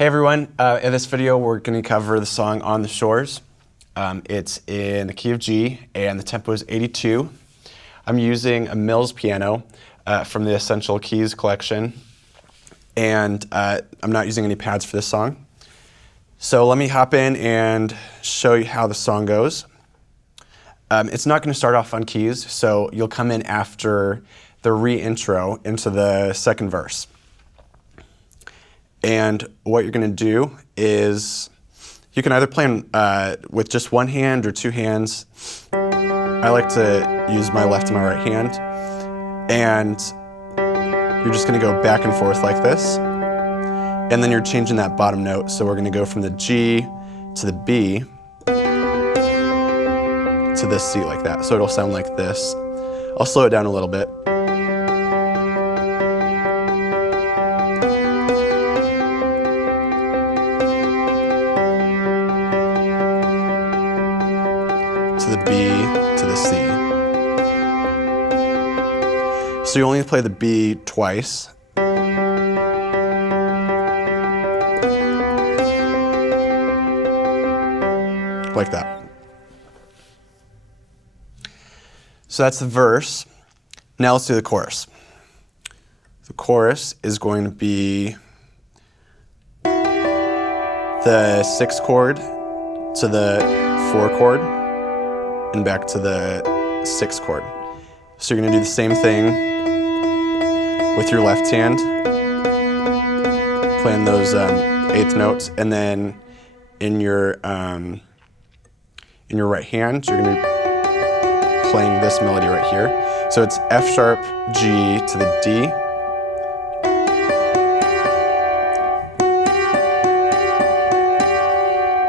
Hey everyone, in this video we're going to cover the song On the Shores. It's in the key of G and the tempo is 82. I'm using a Mills piano from the Essential Keys collection, and I'm not using any pads for this song. So let me hop in and show you how the song goes. It's not going to start off on keys, so you'll come in after the re-intro into the second verse. And what you're going to do is you can either play with just one hand or two hands. I like to use my left and my right hand. And you're just going to go back and forth like this. And then you're changing that bottom note. So we're going to go from the G to the B to the C like that. So it'll sound like this. I'll slow it down a little bit. To the B, to the C. So you only play the B twice. Like that. So that's the verse. Now let's do the chorus. The chorus is going to be the 6th chord to the 4 chord and back to the 6th chord. So you're going to do the same thing with your left hand, playing those 8th notes, and then in your right hand, you're going to be playing this melody right here. So it's F sharp, G to the D.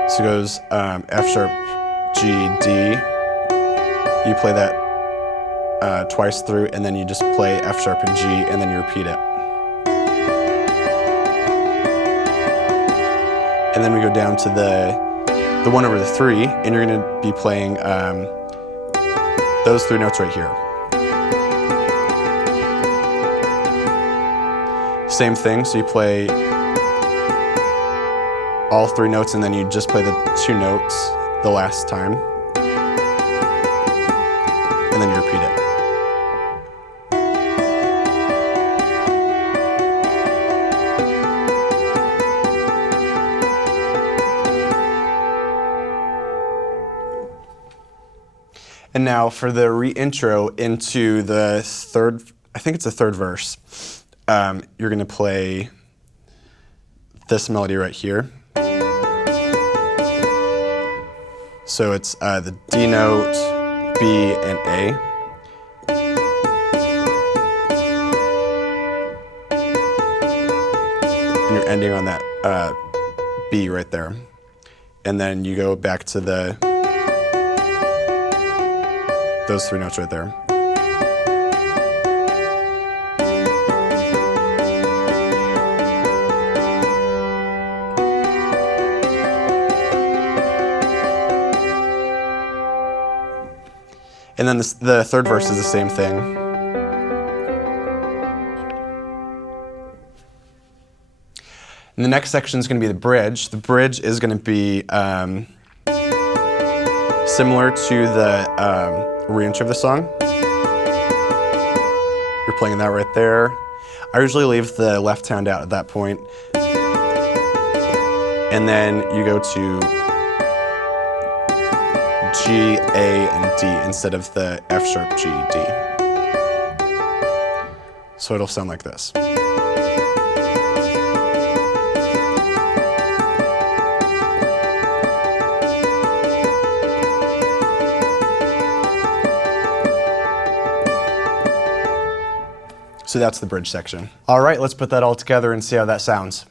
So it goes F sharp, G, D. You play that twice through, and then you just play F sharp and G, and then you repeat it. And then we go down to the 1 over the 3, and you're going to be playing those 3 notes right here. Same thing, so you play all 3 notes, and then you just play the 2 notes the last time. And then you repeat it. And now for the re-intro into the third, I think it's the 3rd verse, you're going to play this melody right here. So it's the D note, B, and A. And you're ending on that B right there. And then you go back to those 3 notes right there. And then the 3rd verse is the same thing. And the next section is going to be the bridge. The bridge is going to be similar to the re-intro of the song. You're playing that right there. I usually leave the left hand out at that point. And then you go to G, A, and D instead of the F sharp, G, D. So it'll sound like this. So that's the bridge section. All right, let's put that all together and see how that sounds.